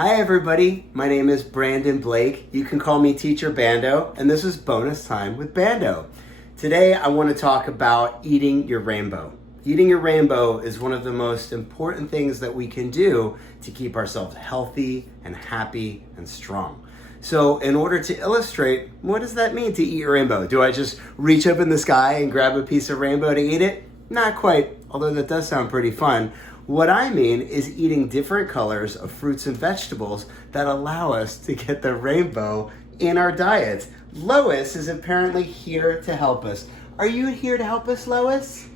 Hi everybody, my name is Brandon Blake. You can call me Teacher Bando, and this is Bonus Time with Bando. Today I want to talk about eating your rainbow. Eating your rainbow is one of the most important things that we can do to keep ourselves healthy and happy and strong. So in order to illustrate, what does that mean to eat your rainbow? Do I just reach up in the sky and grab a piece of rainbow to eat it? Not quite, although that does sound pretty fun. What I mean is eating different colors of fruits and vegetables that allow us to get the rainbow in our diets. Lois is apparently here to help us. Are you here to help us, Lois?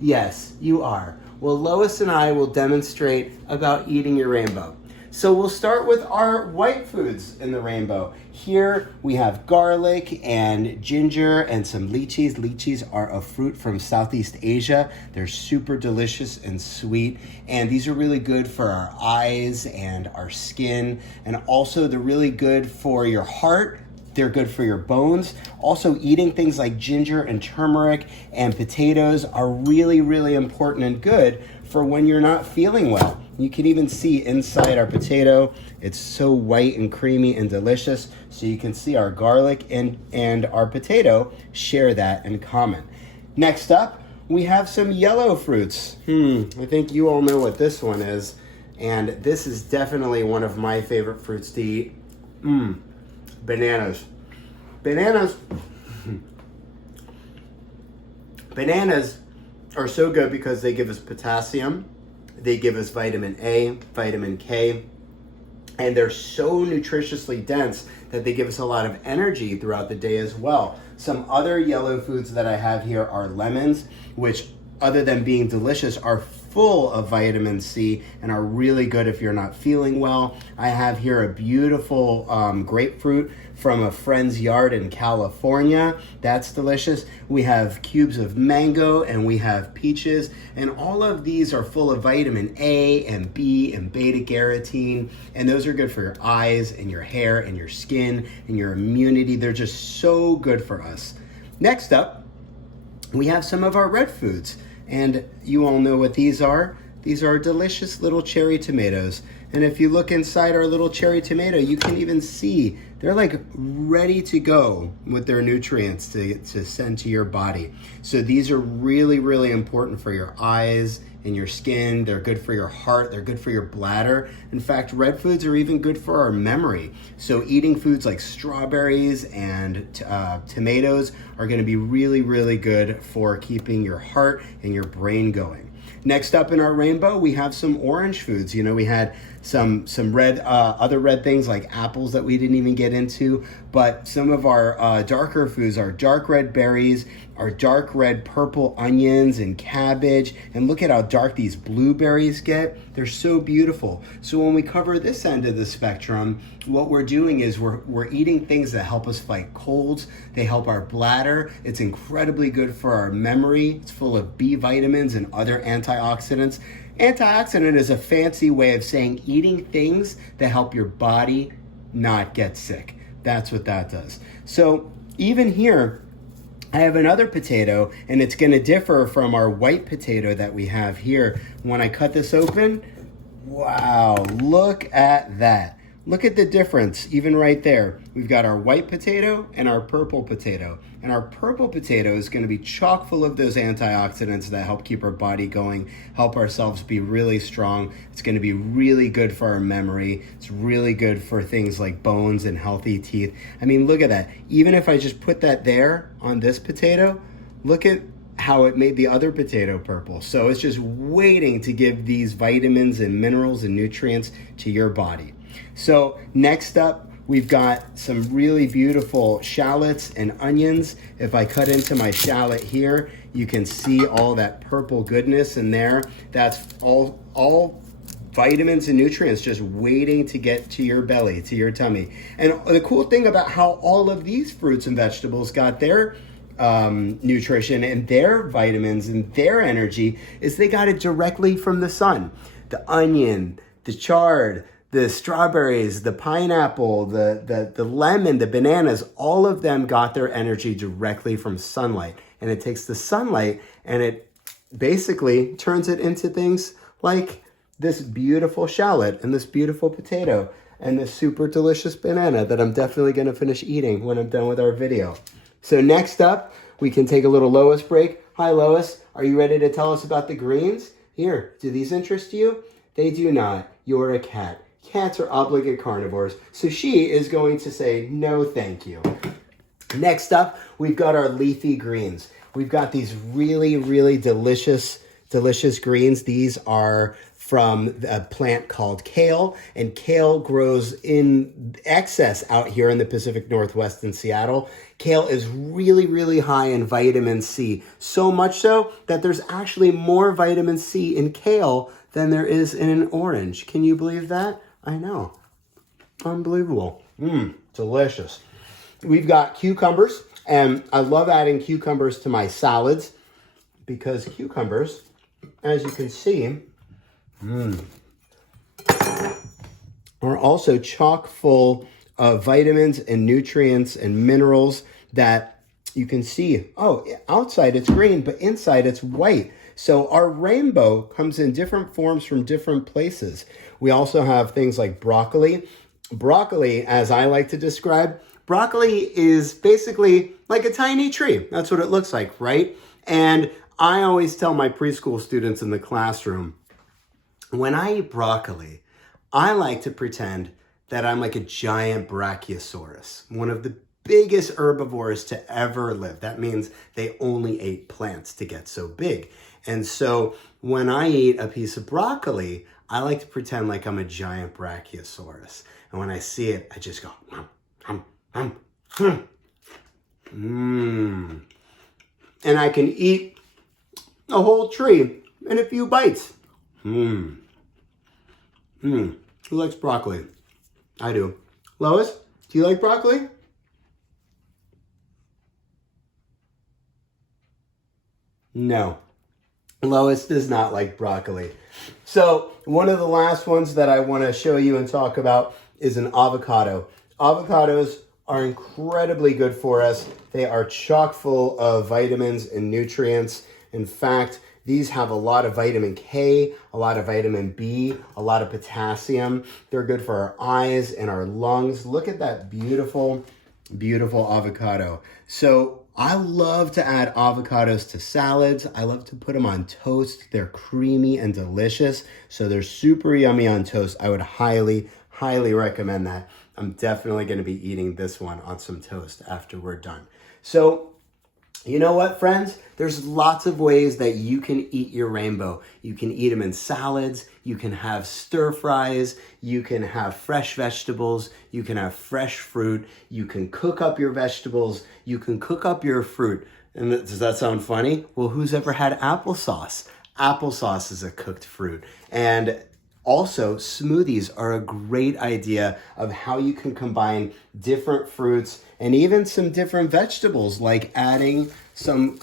Yes, you are. Well, Lois and I will demonstrate about eating your rainbow. So we'll start with our white foods in the rainbow. Here we have garlic and ginger and some lychees. Lychees are a fruit from Southeast Asia. They're super delicious and sweet. And these are really good for our eyes and our skin. And also they're really good for your heart. They're good for your bones. Also, eating things like ginger and turmeric and potatoes are really, really important and good for when you're not feeling well. You can even see inside our potato, it's so white and creamy and delicious. So you can see our garlic and our potato share that in common. Next up, we have some yellow fruits. I think you all know what this one is. And this is definitely one of my favorite fruits to eat. Bananas. Bananas are so good because they give us potassium, they give us vitamin A, vitamin K, and they're so nutritiously dense that they give us a lot of energy throughout the day as well. Some other yellow foods that I have here are lemons, which other than being delicious are full of vitamin C and are really good if you're not feeling well. I have here a beautiful grapefruit from a friend's yard in California. That's delicious. We have cubes of mango and we have peaches, and all of these are full of vitamin A and B and beta carotene, and those are good for your eyes and your hair and your skin and your immunity. They're just so good for us. Next up, we have some of our red foods. And you all know what these are. These are delicious little cherry tomatoes. And if you look inside our little cherry tomato, you can even see they're like ready to go with their nutrients to send to your body. So these are really, really important for your eyes and your skin. They're good for your heart. They're good for your bladder. In fact, red foods are even good for our memory. So eating foods like strawberries and tomatoes are going to be really, really good for keeping your heart and your brain going. Next up in our rainbow, we have some orange foods. You know, we had some red, other red things like apples that we didn't even get into, but some of our darker foods are dark red berries, our dark red purple onions and cabbage, and look at how dark these blueberries get. They're so beautiful. So when we cover this end of the spectrum, what we're doing is we're eating things that help us fight colds. They help our bladder. It's incredibly good for our memory. It's full of B vitamins and other antioxidants. Antioxidant is a fancy way of saying eating things that help your body not get sick. That's what that does. So even here, I have another potato, and it's going to differ from our white potato that we have here. When I cut this open, wow, look at that. Look at the difference, even right there. We've got our white potato and our purple potato. And our purple potato is going to be chock full of those antioxidants that help keep our body going, help ourselves be really strong. It's going to be really good for our memory. It's really good for things like bones and healthy teeth. I mean, look at that. Even if I just put that there on this potato, look at how it made the other potato purple. So it's just waiting to give these vitamins and minerals and nutrients to your body. So next up, we've got some really beautiful shallots and onions. If I cut into my shallot here, you can see all that purple goodness in there. That's all vitamins and nutrients just waiting to get to your belly, to your tummy. And the cool thing about how all of these fruits and vegetables got their nutrition and their vitamins and their energy is they got it directly from the sun. The onion, the chard, the strawberries, the pineapple, the lemon, the bananas, all of them got their energy directly from sunlight. And it takes the sunlight and it basically turns it into things like this beautiful shallot and this beautiful potato and this super delicious banana that I'm definitely going to finish eating when I'm done with our video. So next up, we can take a little Lois break. Hi, Lois. Are you ready to tell us about the greens? Here, do these interest you? They do not. You're a cat. Cats are obligate carnivores. So she is going to say no thank you. Next up, we've got our leafy greens. We've got these really, really delicious greens. These are from a plant called kale, and kale grows in excess out here in the Pacific Northwest in Seattle. Kale is really, really high in vitamin C, so much so that there's actually more vitamin C in kale than there is in an orange. Can you believe that? I know. Unbelievable. Delicious. We've got cucumbers, and I love adding cucumbers to my salads because cucumbers, as you can see, are also chock full of vitamins and nutrients and minerals that you can see. Oh, outside it's green, but inside it's white. So our rainbow comes in different forms from different places. We also have things like broccoli. Broccoli, as I like to describe, broccoli is basically like a tiny tree. That's what it looks like, right? And I always tell my preschool students in the classroom, when I eat broccoli, I like to pretend that I'm like a giant brachiosaurus, one of the biggest herbivores to ever live. That means they only ate plants to get so big. And so when I eat a piece of broccoli, I like to pretend like I'm a giant brachiosaurus. And when I see it, I just go, And I can eat a whole tree in a few bites. Who likes broccoli? I do. Lois, do you like broccoli? No. Lois does not like broccoli. So one of the last ones that I want to show you and talk about is an avocado. Avocados are incredibly good for us. They are chock full of vitamins and nutrients. In fact, these have a lot of vitamin K, a lot of vitamin B, a lot of potassium. They're good for our eyes and our lungs. Look at that beautiful, beautiful avocado. So I love to add avocados to salads. I love to put them on toast. They're creamy and delicious. So they're super yummy on toast. I would highly, highly recommend that. I'm definitely going to be eating this one on some toast after we're done. So you know what, friends? There's lots of ways that you can eat your rainbow. You can eat them in salads. You can have stir fries. You can have fresh vegetables. You can have fresh fruit. You can cook up your vegetables. You can cook up your fruit. And does that sound funny? Well, who's ever had applesauce? Applesauce is a cooked fruit. And also, smoothies are a great idea of how you can combine different fruits and even some different vegetables, like adding some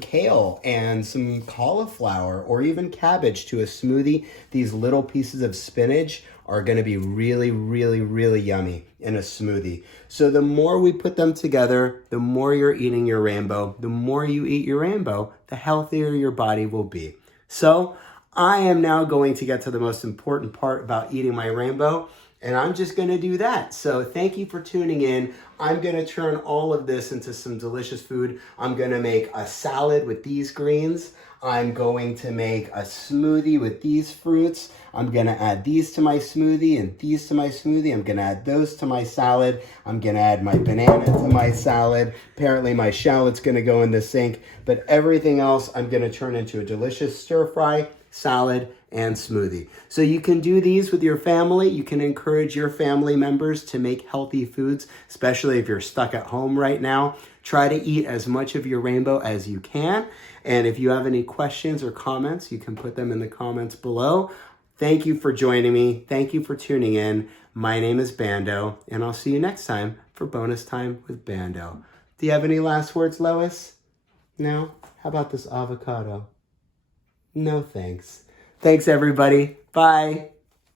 kale and some cauliflower or even cabbage to a smoothie. These little pieces of spinach are going to be really, really, really yummy in a smoothie. So the more we put them together, the more you're eating your rainbow. The more you eat your rainbow, the healthier your body will be. So I am now going to get to the most important part about eating my rainbow, and I'm just going to do that. So thank you for tuning in. I'm going to turn all of this into some delicious food. I'm going to make a salad with these greens. I'm going to make a smoothie with these fruits. I'm going to add these to my smoothie and these to my smoothie. I'm going to add those to my salad. I'm going to add my banana to my salad. Apparently my shallot's going to go in the sink, but everything else I'm going to turn into a delicious stir fry, salad, and smoothie. So you can do these with your family. You can encourage your family members to make healthy foods, especially if you're stuck at home right now. Try to eat as much of your rainbow as you can. And if you have any questions or comments, you can put them in the comments below. Thank you for joining me. Thank you for tuning in. My name is Bando, and I'll see you next time for Bonus Time with Bando. Do you have any last words, Lois? No? How about this avocado? No, thanks. Thanks, everybody. Bye.